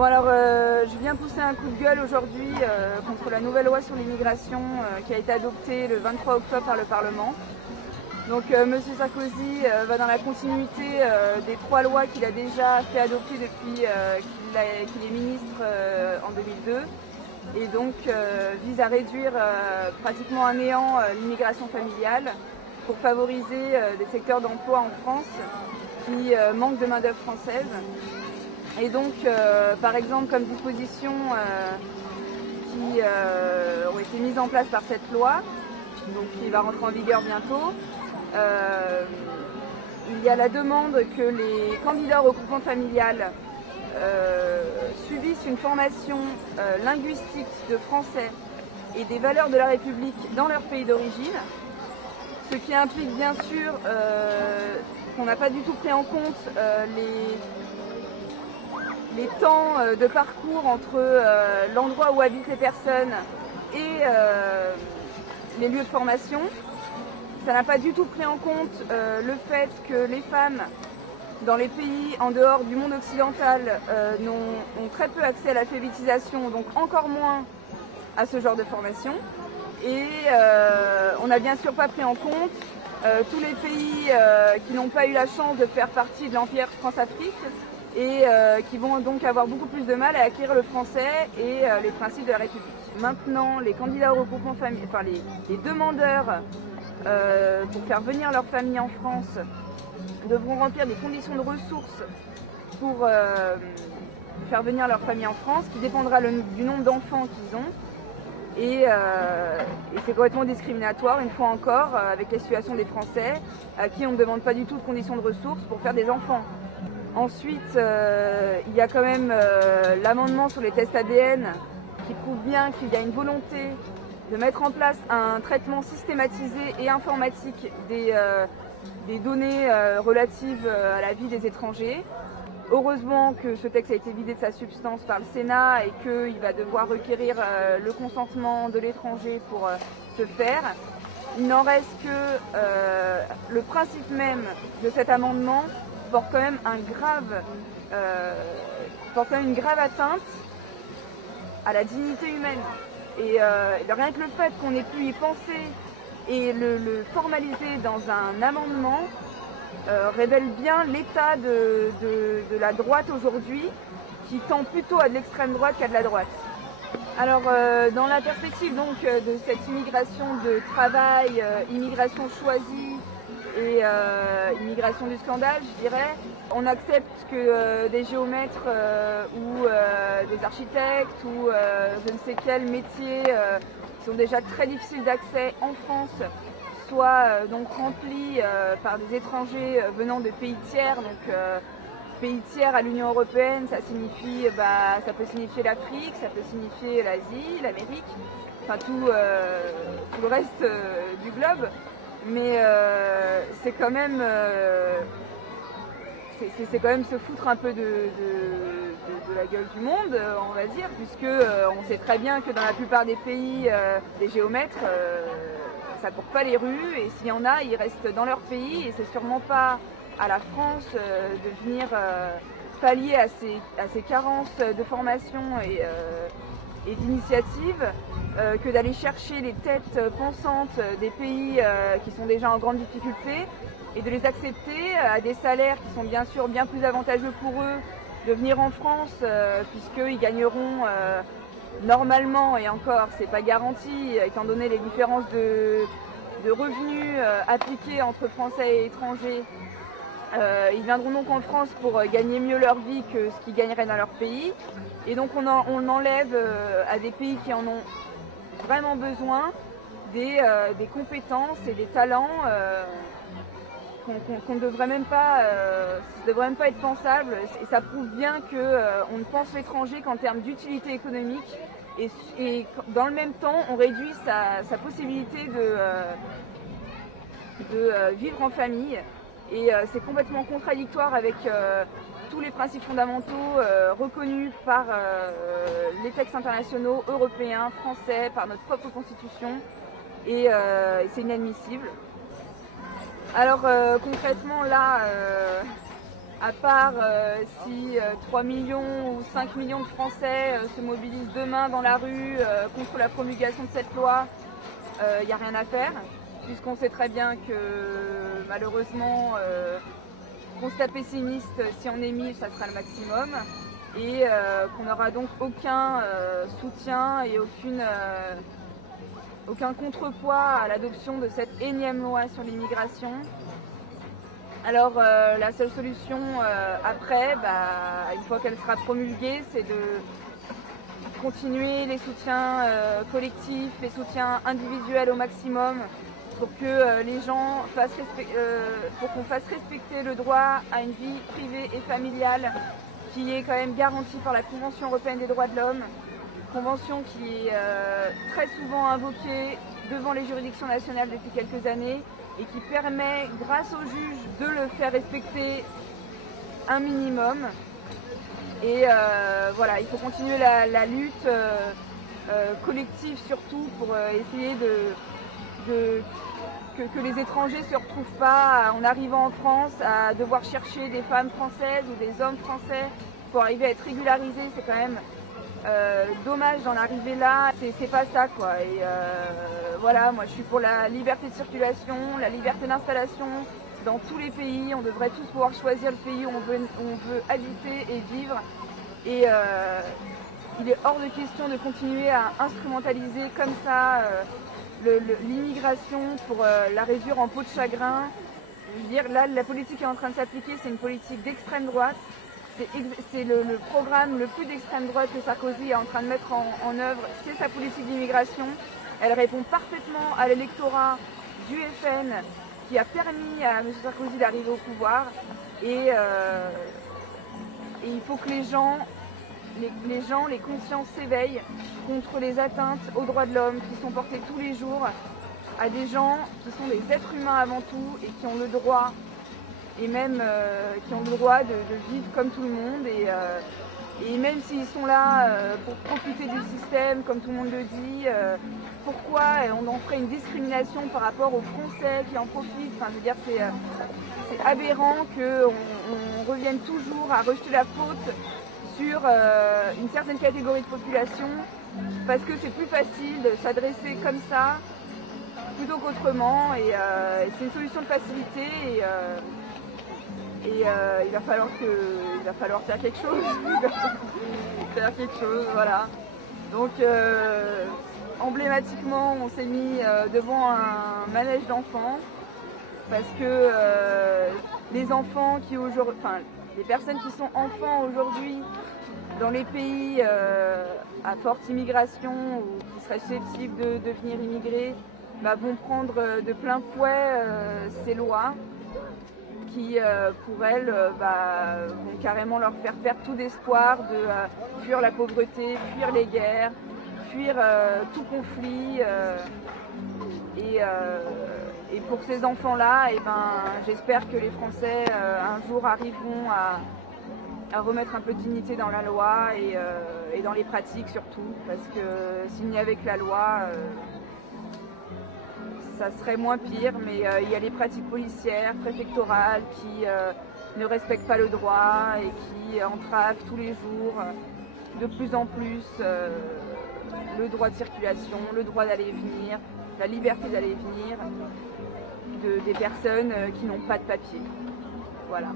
Bon alors, je viens pousser un coup de gueule aujourd'hui contre la nouvelle loi sur l'immigration qui a été adoptée le 23 octobre par le Parlement. Donc M. Sarkozy va dans la continuité des 3 lois qu'il a déjà fait adopter depuis qu'il est ministre en 2002 et donc vise à réduire pratiquement à néant l'immigration familiale pour favoriser des secteurs d'emploi en France qui manquent de main-d'œuvre française. Et donc, par exemple, comme disposition qui ont été mises en place par cette loi, donc qui va rentrer en vigueur bientôt, il y a la demande que les candidats au regroupement familial subissent une formation linguistique de français et des valeurs de la République dans leur pays d'origine, ce qui implique bien sûr qu'on n'a pas du tout pris en compte les temps de parcours entre l'endroit où habitent les personnes et les lieux de formation. Ça n'a pas du tout pris en compte le fait que les femmes dans les pays en dehors du monde occidental ont très peu accès à l'alphabétisation, donc encore moins à ce genre de formation. Et on n'a bien sûr pas pris en compte tous les pays qui n'ont pas eu la chance de faire partie de l'Empire France-Afrique et qui vont donc avoir beaucoup plus de mal à acquérir le français et les principes de la République. Maintenant, les candidats au regroupement familial, enfin les demandeurs pour faire venir leur famille en France devront remplir des conditions de ressources pour faire venir leur famille en France, qui dépendra du nombre d'enfants qu'ils ont. Et c'est complètement discriminatoire, une fois encore, avec la situation des Français, à qui on ne demande pas du tout de conditions de ressources pour faire des enfants. Ensuite, il y a quand même l'amendement sur les tests ADN qui prouve bien qu'il y a une volonté de mettre en place un traitement systématisé et informatique des données relatives à la vie des étrangers. Heureusement que ce texte a été vidé de sa substance par le Sénat et qu'il va devoir requérir le consentement de l'étranger pour se faire. Il n'en reste que le principe même de cet amendement porte quand même une grave atteinte à la dignité humaine. Et rien que le fait qu'on ait pu y penser et le formaliser dans un amendement révèle bien l'état de la droite aujourd'hui, qui tend plutôt à de l'extrême droite qu'à de la droite. Alors dans la perspective donc de cette immigration de travail, immigration choisie et immigration du scandale, je dirais, on accepte que des géomètres ou des architectes ou je ne sais quel métier qui sont déjà très difficiles d'accès en France soient donc remplis par des étrangers venant de pays tiers. Donc pays tiers à l'Union européenne, ça signifie, ça peut signifier l'Afrique, ça peut signifier l'Asie, l'Amérique, enfin tout le reste du globe. Mais c'est quand même se foutre un peu de la gueule du monde, on va dire, puisque on sait très bien que dans la plupart des pays, les géomètres, ça court pas les rues, et s'il y en a, ils restent dans leur pays, et c'est sûrement pas à la France de venir pallier à ces carences de formation et d'initiative que d'aller chercher les têtes pensantes des pays qui sont déjà en grande difficulté et de les accepter à des salaires qui sont bien sûr bien plus avantageux pour eux de venir en France puisqu'ils gagneront normalement, et encore c'est pas garanti étant donné les différences de revenus appliqués entre Français et étrangers. Ils viendront donc en France pour gagner mieux leur vie que ce qu'ils gagneraient dans leur pays, et donc on enlève à des pays qui en ont vraiment besoin des compétences et des talents qu'on ne devrait même pas, être pensable. Et ça prouve bien qu'on ne pense l'étranger qu'en termes d'utilité économique, et dans le même temps on réduit sa possibilité de vivre en famille. Et c'est complètement contradictoire avec tous les principes fondamentaux reconnus par les textes internationaux, européens, français, par notre propre constitution, et c'est inadmissible. Alors concrètement là, à part si 3 millions ou 5 millions de Français se mobilisent demain dans la rue contre la promulgation de cette loi, il n'y a rien à faire, puisqu'on sait très bien que malheureusement, constat pessimiste, si on est 1000, ça sera le maximum, et qu'on n'aura donc aucun soutien et aucun contrepoids à l'adoption de cette énième loi sur l'immigration. Alors la seule solution après, une fois qu'elle sera promulguée, c'est de continuer les soutiens collectifs, les soutiens individuels au maximum pour que les gens pour qu'on fasse respecter le droit à une vie privée et familiale qui est quand même garantie par la Convention européenne des droits de l'homme, convention qui est très souvent invoquée devant les juridictions nationales depuis quelques années et qui permet, grâce aux juges, de le faire respecter un minimum. Et voilà, il faut continuer la lutte collective surtout pour essayer que les étrangers ne se retrouvent pas en arrivant en France à devoir chercher des femmes françaises ou des hommes français pour arriver à être régularisés. C'est quand même dommage d'en arriver là, c'est pas ça quoi. Et voilà, moi je suis pour la liberté de circulation, la liberté d'installation dans tous les pays. On devrait tous pouvoir choisir le pays où on veut habiter et vivre. Et il est hors de question de continuer à instrumentaliser comme ça l'immigration pour la réduire en peau de chagrin. Je veux dire, là, la politique qui est en train de s'appliquer, c'est une politique d'extrême droite. C'est le programme le plus d'extrême droite que Sarkozy est en train de mettre en œuvre, c'est sa politique d'immigration. Elle répond parfaitement à l'électorat du FN qui a permis à M. Sarkozy d'arriver au pouvoir. Et il faut que les consciences s'éveillent contre les atteintes aux droits de l'homme qui sont portées tous les jours à des gens qui sont des êtres humains avant tout et qui ont le droit, et même qui ont le droit de vivre comme tout le monde. Et même s'ils sont là pour profiter du système, comme tout le monde le dit, pourquoi on en ferait une discrimination par rapport aux Français qui en profitent? Enfin, je veux dire, c'est aberrant qu'on revienne toujours à rejeter la faute sur une certaine catégorie de population parce que c'est plus facile de s'adresser comme ça plutôt qu'autrement. Et c'est une solution de facilité. Et il va falloir faire quelque chose. Faire quelque chose, voilà. Donc emblématiquement, on s'est mis devant un manège d'enfants parce que les enfants qui aujourd'hui, enfin les personnes qui sont enfants aujourd'hui dans les pays à forte immigration ou qui seraient susceptibles de devenir immigrés, vont prendre de plein fouet ces lois qui, pour elles, vont carrément leur faire perdre tout espoir de fuir la pauvreté, fuir les guerres, fuir tout conflit. Et pour ces enfants-là, j'espère que les Français un jour arriveront à remettre un peu de dignité dans la loi et dans les pratiques surtout, parce que s'il n'y avait que la loi, ça serait moins pire, mais il y a les pratiques policières, préfectorales qui ne respectent pas le droit et qui entravent tous les jours de plus en plus le droit de circulation, le droit d'aller et venir, la liberté d'aller et venir des personnes qui n'ont pas de papier. Voilà.